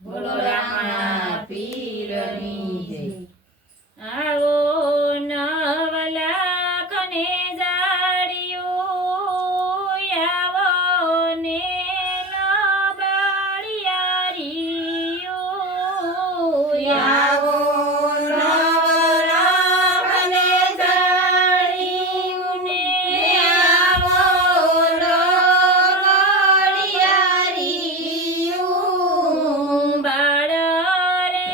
બોલો રામા પીરની જય. આવો નવલા કને જાડિયું આવો ને લબાડિયારિયું આવો નવરાખને જાળિયું ને આવો લબાડિયારિયું. બાળ રે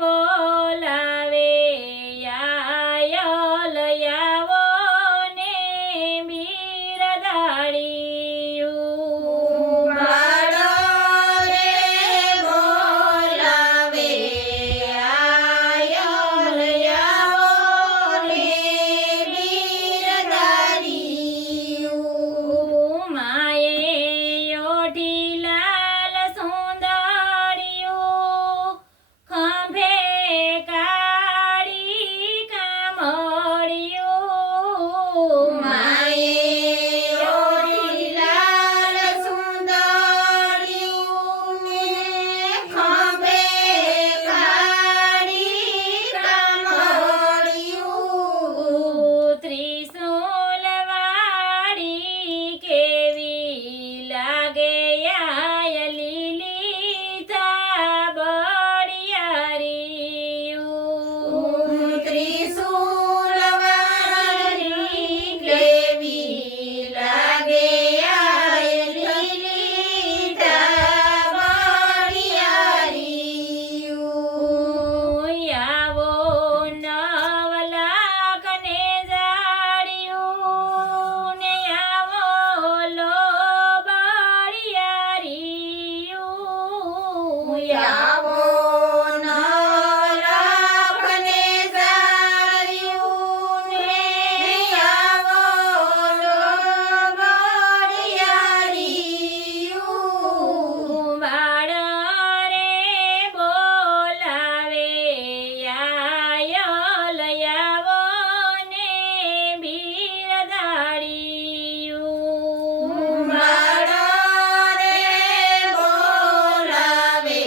બોલાવે આયલ આવો ને બિરદાડિયું બાળો રે બોલાવે આયલ આવો ને બિરદારિયું. માએ ઓઢી લાલ સુંદરિયું ખંભે કાળી કામળિયું માએ ઓઢી લાલ સુંદરિયું ને ખંભે કાળી કામળિયું. ત્રિશૂલ વાળી કેવી લાગે આય લીલી થાબડિયારિયું ત્રિશૂલ વાળી કેવી લાગે આય લીલી થાબડિયારિયું. આવો નવલા કને જાડિયું ને આવો લોબડિયારિયું આવો નવરાખને જાળિયું ને આવો લબાડિયારિયું. બાળ રે બોલાવે આયલ આવો ને બિરદાડિયું બાળો રે બોલાવે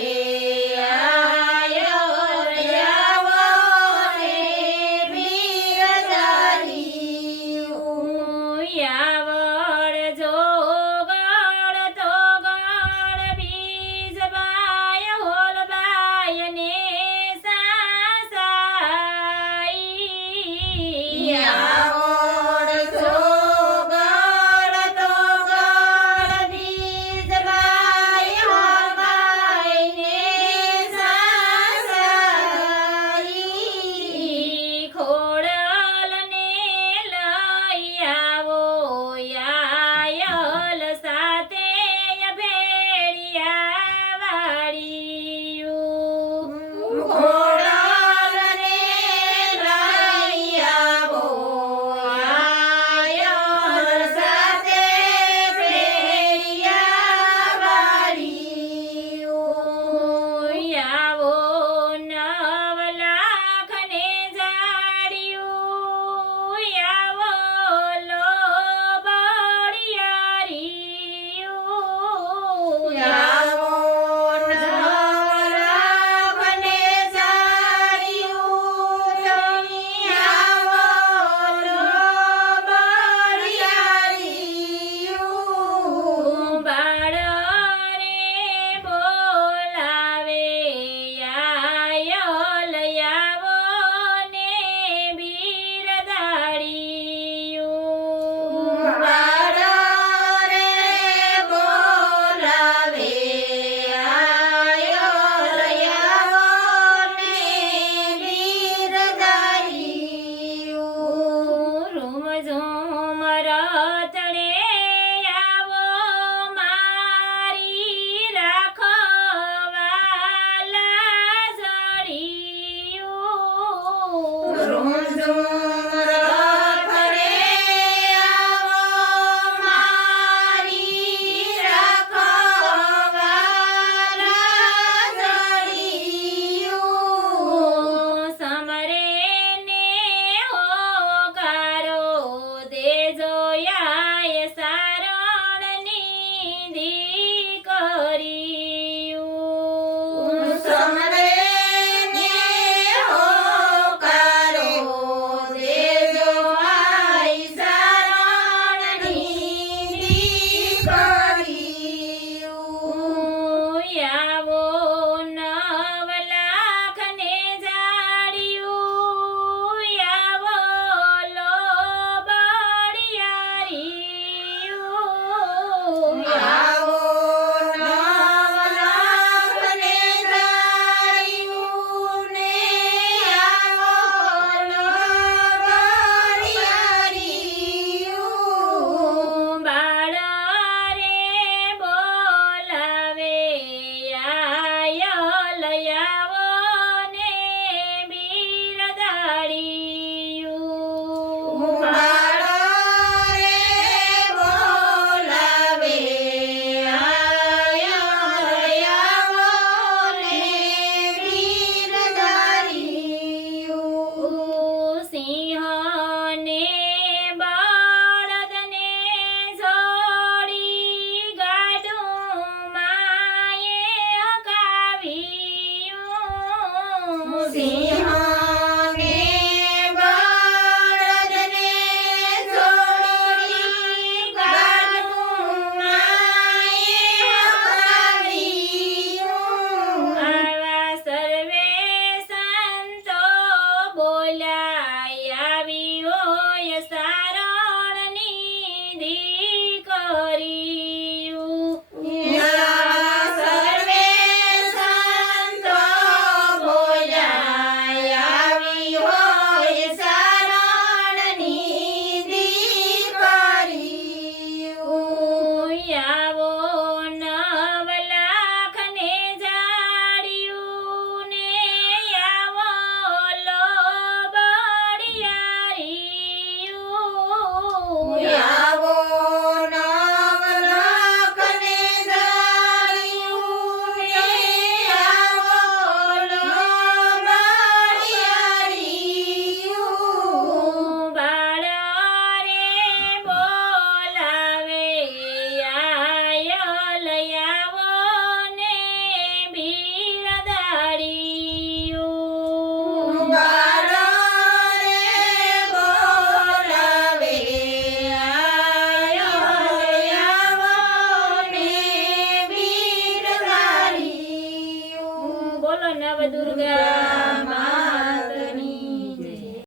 સિંહ